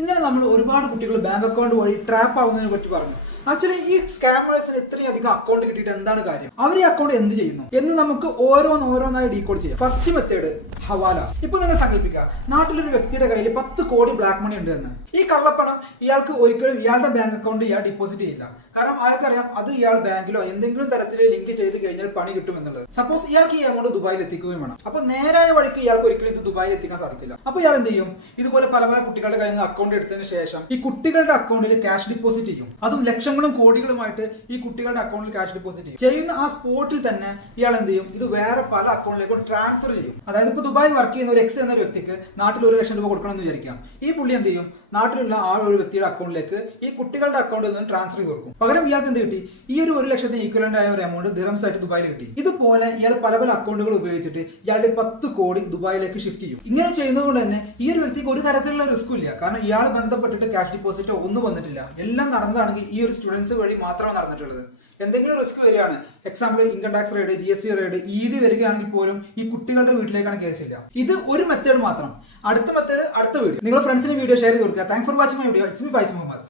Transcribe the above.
ഇന്നലെ നമ്മൾ ഒരുപാട് കുട്ടികൾ ബാങ്ക് അക്കൗണ്ട് വഴി ട്രാപ്പ് ആവുന്നതിനെ പറ്റി പറഞ്ഞു. ആക്ച്വലി ഈ സ്കാമേഴ്സിന് ഇത്രയധികം അക്കൗണ്ട് കിട്ടിയിട്ട് എന്താണ് കാര്യം? അവർ ഈ അക്കൗണ്ട് എന്ത് ചെയ്യുന്നു എന്ന് നമുക്ക് ഓരോന്നായി ഡീകോഡ് ചെയ്യാം. ഫസ്റ്റ് മെത്തേഡ് ഹവാല. ഇപ്പൊ നിങ്ങൾ സങ്കല്പിക്കുക, നാട്ടിലൊരു വ്യക്തിയുടെ കയ്യിൽ 10 കോടി ബ്ലാക്ക് മണി ഉണ്ട് എന്ന്. ഈ കള്ളപ്പണം ഇയാൾക്ക് ഒരിക്കലും ഇയാളുടെ ബാങ്ക് അക്കൗണ്ട് ഇയാൾ ഡിപ്പോസിറ്റ് ചെയ്യില്ല. കാരണം അയാൾക്കറിയാം അത് ഇയാൾ ബാങ്കിലോ എന്തെങ്കിലും തരത്തിൽ ലിങ്ക് ചെയ്ത് കഴിഞ്ഞാൽ പണി കിട്ടും എന്നുള്ളത്. സപ്പോസ് ഇയാൾക്ക് ഈ എമൗണ്ട് ദുബായിൽ എത്തിക്കുകയും വേണം. അപ്പൊ നേരായ വഴിക്ക് ഇയാൾക്ക് ഒരിക്കലും ഇത് ദുബായിൽ എത്തിക്കാൻ സാധിക്കില്ല. അപ്പൊ ഇയാൾ എന്ത് ചെയ്യും? ഇതുപോലെ പല കുട്ടികളുടെ കയ്യിൽ നിന്ന് അക്കൗണ്ട് എടുത്തതിന് ശേഷം ഈ കുട്ടികളുടെ അക്കൗണ്ടിൽ ക്യാഷ് ഡിപ്പോസിറ്റ് ചെയ്യും. അതും ലക്ഷങ്ങളും കോടികളുമായിട്ട് ഈ കുട്ടികളുടെ അക്കൗണ്ടിൽ ക്യാഷ് ഡിപ്പോസിറ്റ് ചെയ്യും. ചെയ്യുന്ന ആ സ്പോട്ടിൽ തന്നെ ഇയാൾ എന്ത് ചെയ്യും? ഇത് വേറെ പല അക്കൗണ്ടിലേക്കും ട്രാൻസ്ഫർ ചെയ്യും. അതായത് ഇപ്പൊ ദുബായിൽ വർക്ക് ചെയ്യുന്ന ഒരു എക്സ് എന്ന വ്യക്തിക്ക് നാട്ടിൽ 1 ലക്ഷം രൂപ കൊടുക്കണം എന്ന് വിചാരിക്കാം. ഈ പുള്ളി എന്ത് ചെയ്യും? നാട്ടിലുള്ള ആ ഒരു വ്യക്തിയുടെ അക്കൗണ്ടിലേക്ക് ഈ കുട്ടികളുടെ അക്കൗണ്ടിൽ നിന്ന് ട്രാൻസ്ഫർ ചെയ്ത് കൊടുക്കും. പകരം ഇയാൾക്ക് എന്ത് കിട്ടി? ഈ ഒരു 1 ലക്ഷത്തിന് ഈക്വലന്റ് ആയ ഒരു എമൗണ്ട് ദിറംസ് ആയിട്ട് ദുബായിൽ കിട്ടി. ഇതുപോലെ ഇയാൾ പല അക്കൗണ്ടുകൾ ഉപയോഗിച്ചിട്ട് ഇയാളുടെ 10 കോടി ദുബായിലേക്ക് ഷിഫ്റ്റ് ചെയ്യും. ഇങ്ങനെ ചെയ്യുന്നതുകൊണ്ട് തന്നെ ഈ ഒരു വ്യക്തിക്ക് ഒരു തരത്തിലുള്ള റിസ്ക്കും ഇല്ല. കാരണം ഇയാൾ ബന്ധപ്പെട്ടിട്ട് ക്യാഷ് ഡിപ്പോസിറ്റോ ഒന്നും വന്നിട്ടില്ല. എല്ലാം നടന്നതാണെങ്കിൽ ഈ ഒരു സ്റ്റുഡൻസ് വഴി മാത്രമാണ് നടന്നിട്ടുള്ളത്. എന്തെങ്കിലും റിസ്ക് വരികയാണ്, example income tax raid, GST raid, ED വരികയാണെങ്കിൽ പോലും ഈ കുട്ടികളുടെ വീട്ടിലേക്കാണ് കേസില്ല. ഇത് ഒരു മെത്തേഡ് മാത്രം. അടുത്ത മെത്തേഡ് അടുത്ത വീഡിയോ. നിങ്ങൾ ഫ്രണ്ട്സിന് വീഡിയോ ഷെയർ ചെയ്ത് കൊടുക്കുക. Thanks for watching my video. It's me Faiz Muhammad.